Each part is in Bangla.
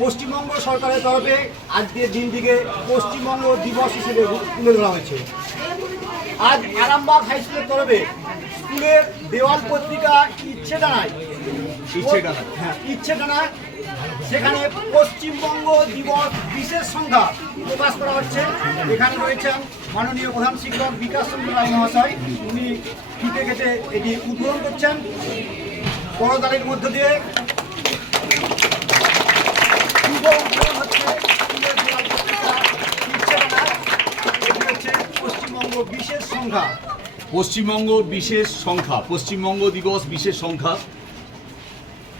পশ্চিমবঙ্গ সরকারের তরফে আজকের দিনটিকে পশ্চিমবঙ্গ দিবস হিসেবে তুলে ধরা হয়েছে। আজ আরামবাগ হাই স্কুলের তরফে স্কুলের দেওয়াল পত্রিকা ইচ্ছে ডানায় সেখানে পশ্চিমবঙ্গ দিবস বিশেষ সংখ্যা প্রকাশ করা হচ্ছে। এখানে রয়েছেন মাননীয় প্রধান শিক্ষক বিকাশ চন্দ্র রায় মহাশয়, উনি ফিতে কেটে এটি উদ্বোধন করছেন। করতালির মধ্য দিয়ে পশ্চিমবঙ্গ বিশেষ সংখ্যা পশ্চিমবঙ্গ দিবস বিশেষ সংখ্যা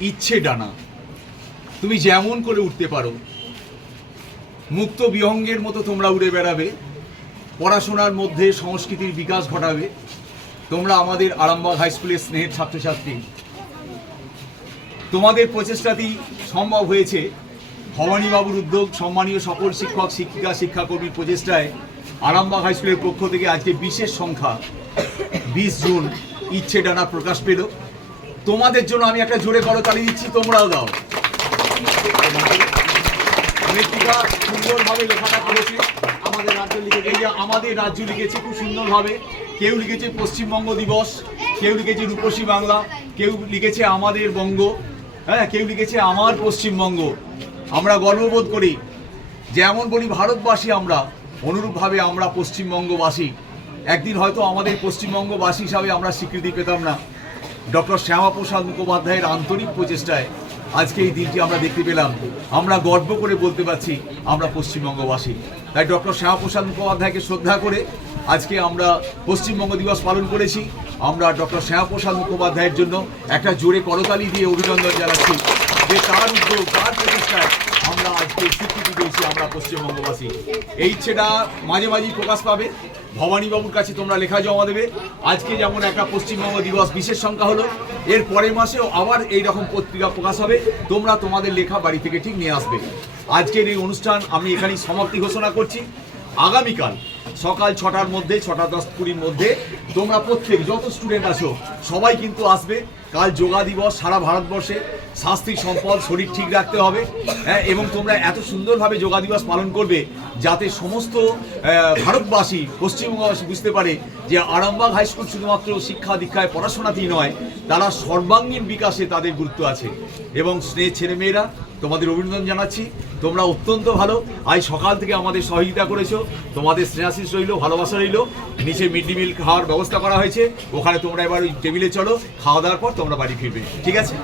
ইচ্ছে ডানা। তুমি যেমন করে উঠতে পারো, মুক্ত বিহঙ্গের মতো তোমরা উড়ে বেড়াবে, পড়াশোনার মধ্যে সংস্কৃতির বিকাশ ঘটাবে। তোমরা আমাদের আরামবাগ হাই স্কুলের স্নেহের ছাত্রছাত্রী, তোমাদের প্রচেষ্টাতেই সম্ভব হয়েছে। ভবানীবাবুর উদ্যোগ, সম্মানীয় সকল শিক্ষক শিক্ষিকা শিক্ষাকর্মীর প্রচেষ্টায় আরামবাগ হাই স্কুলের পক্ষ থেকে আজকে বিশেষ সংখ্যা 20 জুন ইচ্ছে ডানা প্রকাশ পেল। তোমাদের জন্য আমি একটা জোরে করতালি দিচ্ছি, তোমরাও দাও। মৃত্তিকা সুন্দরভাবে লেখাটা করেছে, আমাদের রাজ্য লিখেছে খুব সুন্দরভাবে। কেউ লিখেছে পশ্চিমবঙ্গ দিবস, কেউ লিখেছে রূপসী বাংলা, কেউ লিখেছে আমাদের বঙ্গ, কেউ লিখেছে আমার পশ্চিমবঙ্গ। আমরা গর্ববোধ করি, যেমন বলি ভারতবাসী আমরা, অনুরূপভাবে আমরা পশ্চিমবঙ্গবাসী। একদিন হয়তো আমাদের পশ্চিমবঙ্গবাসী হিসাবে আমরা স্বীকৃতি পেতাম না। ডক্টর শ্যামাপ্রসাদ মুখোপাধ্যায়ের আন্তরিক প্রচেষ্টায় আজকে এই দিনটি আমরা দেখতে পেলাম। আমরা গর্ব করে বলতে পারছি আমরা পশ্চিমবঙ্গবাসী। তাই ডক্টর শ্যামাপ্রসাদ মুখোপাধ্যায়কে শ্রদ্ধা করে আজকে আমরা পশ্চিমবঙ্গ দিবস পালন করেছি। আমরা ডক্টর শ্যামাপ্রসাদ মুখোপাধ্যায়ের জন্য একটা জোরে করতালি দিয়ে অভিনন্দন জানাচ্ছি যে তার উদ্যোগ, তার প্রচেষ্টায় আমরা আজকে স্বীকৃতি পেয়েছি আমরা পশ্চিমবঙ্গবাসী। এই ইচ্ছেটা মাঝে মাঝেই প্রকাশ পাবে। ভবানীবাবুর কাছে তোমরা লেখা জমা দেবে। আজকে যেমন একটা পশ্চিমবঙ্গ দিবস বিশেষ সংখ্যা হলো, এর পরের মাসেও আবার এই রকম পত্রিকা প্রকাশ হবে। তোমরা তোমাদের লেখা বাড়ি থেকে ঠিক নিয়ে আসবে। আজকের এই অনুষ্ঠান আমি এখানেই সমাপ্তি ঘোষণা করছি। আগামীকাল সকাল 6টার মধ্যে, 6টা 10-20 মধ্যে তোমরা প্রত্যেক যত স্টুডেন্ট আছো সবাই কিন্তু আসবে। কাল যোগা দিবস, সারা ভারতবর্ষে স্বাস্থ্য সম্পদ, শরীর ঠিক রাখতে হবে, এবং তোমরা এত সুন্দরভাবে যোগা দিবস পালন করবে যাতে সমস্ত ভারতবাসী, পশ্চিমবঙ্গবাসী বুঝতে পারে যে আরামবাগ হাই স্কুল শুধুমাত্র শিক্ষা দীক্ষায় পড়াশোনাতেই নয়, তারা সর্বাঙ্গীন বিকাশে তাদের গুরুত্ব আছে। এবং স্নেহের ছেলেমেয়েরা, তোমাদের অভিনন্দন জানাচ্ছি। তোমরা অত্যন্ত ভালো, আজ সকাল থেকে আমাদের সহযোগিতা করেছো। তোমাদের স্নেহাশিস রইল, ভালোবাসা রইল। নিচে মিড ডে মিল খাওয়ার ব্যবস্থা করা হয়েছে, ওখানে তোমরা এবার ওই টেবিলে চলো। খাওয়া দাওয়ার পর তোমরা বাড়ি ফিরবে, ঠিক আছে?